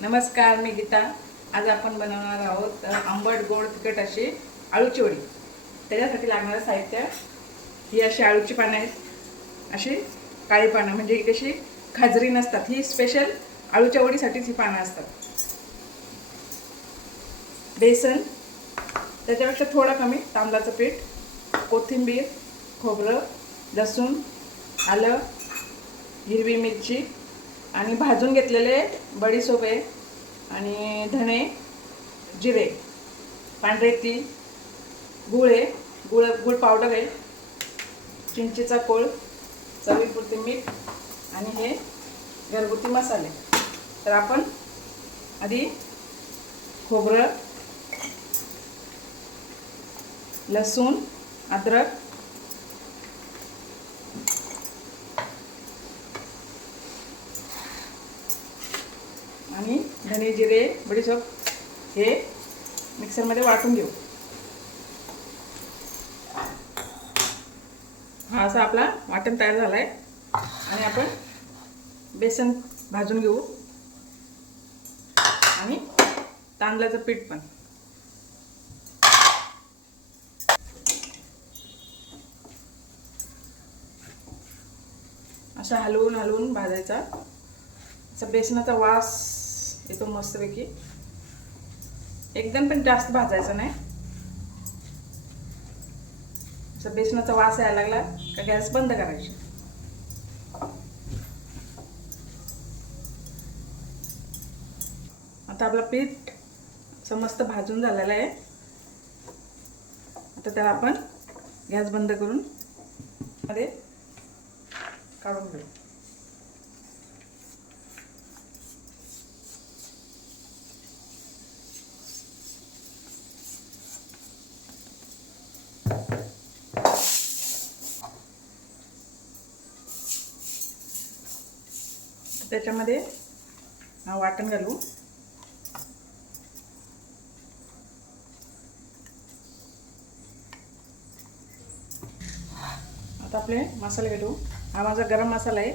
नमस्कार, मी गीता. आज आपण बनवणार आहोत आंबट गोड तिखट अशी आळूची वडी. त्याच्यासाठी लागणारं साहित्य ही अशी आळूची पानं आहेत. अशी काळी पानं म्हणजे ही कशी खाजरी नसतात, ही स्पेशल आळूच्या वडीसाठीच ही पानं असतात. बेसन, त्याच्यापेक्षा थोडं कमी तांदळाचं पीठ, कोथिंबीर, खोबरं, लसूण, आलं, हिरवी मिरची आणि भाजून घेतलेले बडीशेप आहे आणि धणे, जिरे, पांढरे तीळ, गूळ आहे, गूळ पावडर आहे, चिंचेचा कोळ, चवीपुरते मीठ आणि हे घरगुती मसाले. तर आपण आधी खोबरं, लसूण, अद्रक, आणि धने, जिरे, बडीशेप हे मिक्सरमध्ये वाटून घेऊ. हा असा आपला वाटण तयार झाला आहे. आणि आपण बेसन भाजून घेऊ आणि तांदळाचं पीठ पण. असा हलवून हलवून भाजायचा. असा बेसनाचा वास येतो मस्तपैकी. एकदम पण जास्त भाजायचं नाही. असा बेसनाचा वास यायला लागला का गॅस बंद करायची. आता आपलं पीठ मस्त भाजून झालेलं आहे. आता त्याला आपण गॅस बंद करून मध्ये काढून घेऊ. त्याच्यामध्ये वाटण घालू. आता आपले मसाले घालू. हा माझा गरम मसाला आहे,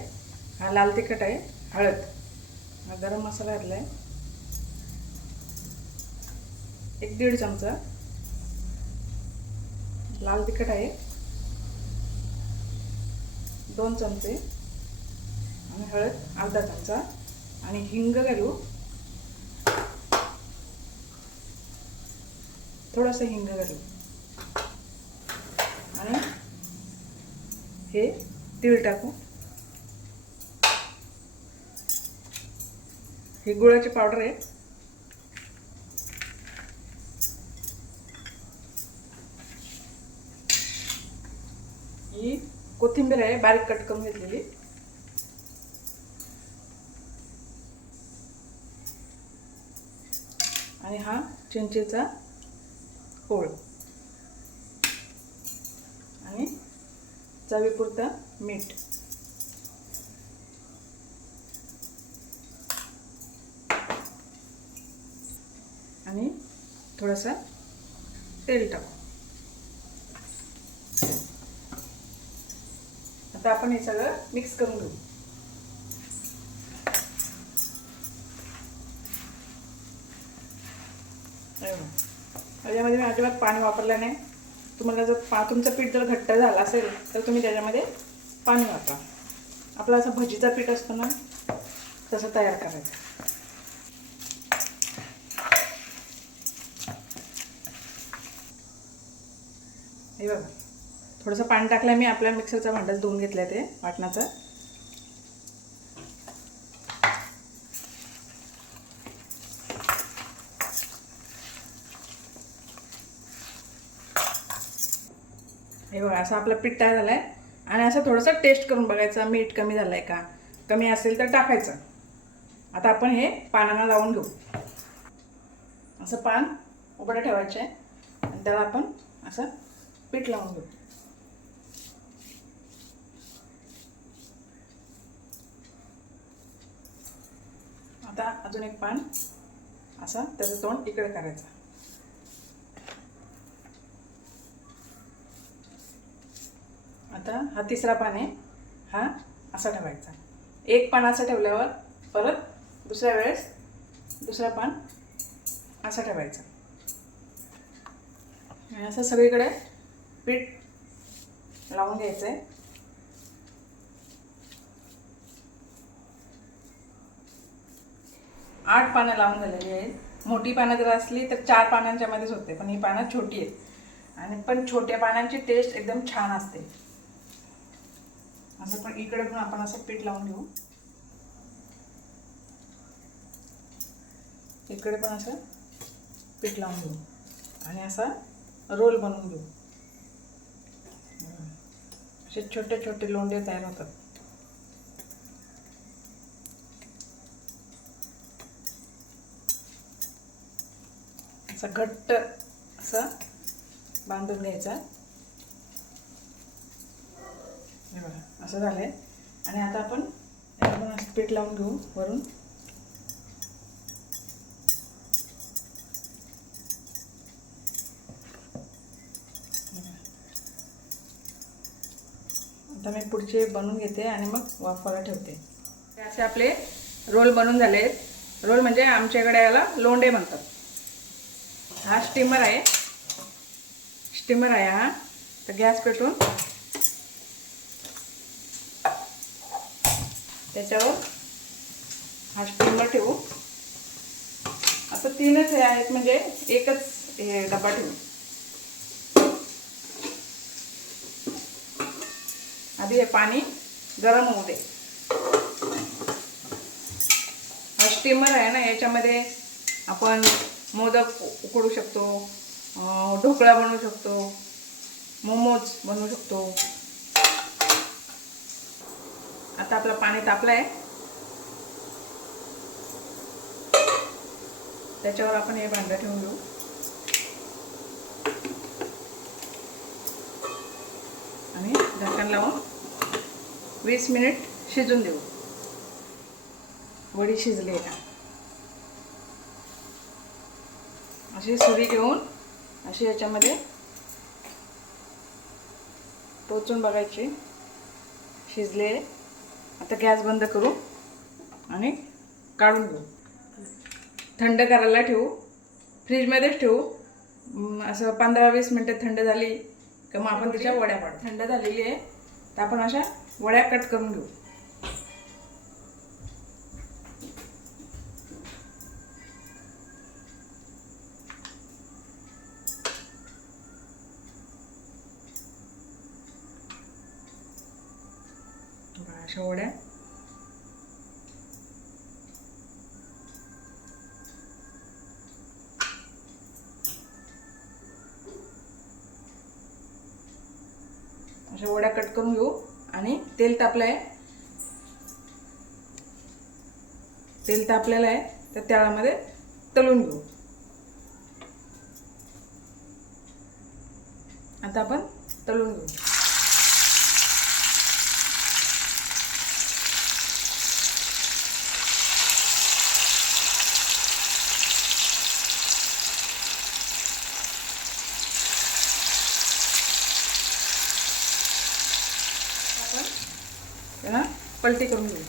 हा लाल तिखट आहे, हळद, हा गरम मसाला घातला आहे, 1-1.5 चमचा. लाल तिखट आहे 2 चमचे आणि हळद अर्धा चमचा आणि हिंग घालू. थोडासा हिंग घालू आणि हे तीळ टाकू. ही गुळाची पावडर आहे. ही कोथिंबीर आहे बारीक कट करून घेतलेली. आणि हा चिंचेचा कोळ आणि चवीपुरता मीठ. आणि थोडासा तेल टाकू. आता आपण हे सगळं मिक्स करून घेऊ. त्याच्यामध्ये मी अजिबात पाणी वापरलं नाही. तुम्हाला जर तुमचं पीठ जर घट्ट झालं असेल तर तुम्ही त्याच्यामध्ये पाणी वापरा. आपला असं भजीचा पीठ असतो ना, तसं तयार करायचं. हे बघा, थोडंसं पाणी टाकलं मी. आपल्या मिक्सरचा भांडं धुवून घेतलं ते वाटणाचं. हे बघा, असं आपलं पीठ तयार झालं आहे. आणि असं थोडंसं टेस्ट करून बघायचं, मीठ कमी झालं आहे का. कमी असेल तर टाकायचं. आता आपण हे पानांना लावून घेऊ. असं पान उघडं ठेवायचं आहे आणि त्याला आपण असं पीठ लावून घेऊ. आता अजून एक पान असं त्याचं तोंड इकडे करायचं. आता हा तिसरा पान आहे, हा असा ठेवायचा. एक पान असं ठेवल्यावर परत दुसऱ्या वेळेस दुसरा पान असा ठेवायचा आणि असं सगळीकडे पीठ लावून घ्यायचं आहे. आठ पानं लावून झालेली आहेत. मोठी पानं जर असली तर 4 पानांच्या मध्येच होते, पण ही पानं छोटी आहेत आणि पण छोट्या पानांची टेस्ट एकदम छान असते. असं पण इकडे पण आपण असं पीठ लावून घेऊ. इकडे पण असं पीठ लावून घेऊ आणि असा रोल बनवून घेऊ. असे छोटे छोटे लोंढे तयार होतात. असं घट्ट असं बांधून घ्यायचं. हे बघा असं झालंय. आणि आता आपण असं पीठ लावून घेऊ वरून. आता मी पुढचे बनवून घेते आणि मग वाफायला ठेवते. असे आपले रोल बनवून झालेत. रोल म्हणजे आमच्याकडे याला लोंढे म्हणतात. हा स्टीमर आहे. हा. तर गॅस पेटवून त्याच्यावर हा स्टीमर ठेवू. आता 3च हे आहेत म्हणजे एकच हे डबा ठेवू. आधी हे पाणी गरम होऊ दे. हा स्टीमर आहे ना, याच्यामध्ये आपण मोदक उकडू शकतो, ढोकळा बनवू शकतो, मोमोज बनवू शकतो. आता आपलं पाणी तापलंय. त्याच्यावर आपण हे भांडं ठेवून घेऊ आणि झाकण लावून 20 मिनिट शिजून देऊ. वडी शिजली का अशी सुरी घेऊन अशी याच्यामध्ये टोचून बघायची. शिजले. आता गॅस बंद करू आणि काढून घेऊ. थंड करायला ठेवू. फ्रीजमध्येच ठेवू. असं 15-20 मिनटं थंड झाली की मग आपण त्याच्या वड्या पाडू. थंड झालेली आहे तर आपण अशा वड्या कट करून घेऊ. अशा वड्या कट करून घेऊ आणि तेल तापलंय. तेल तापलेलं आहे तर त्यामध्ये तळून घेऊ. आता आपण तळून घेऊ. त्याला पलटी करून घेऊ.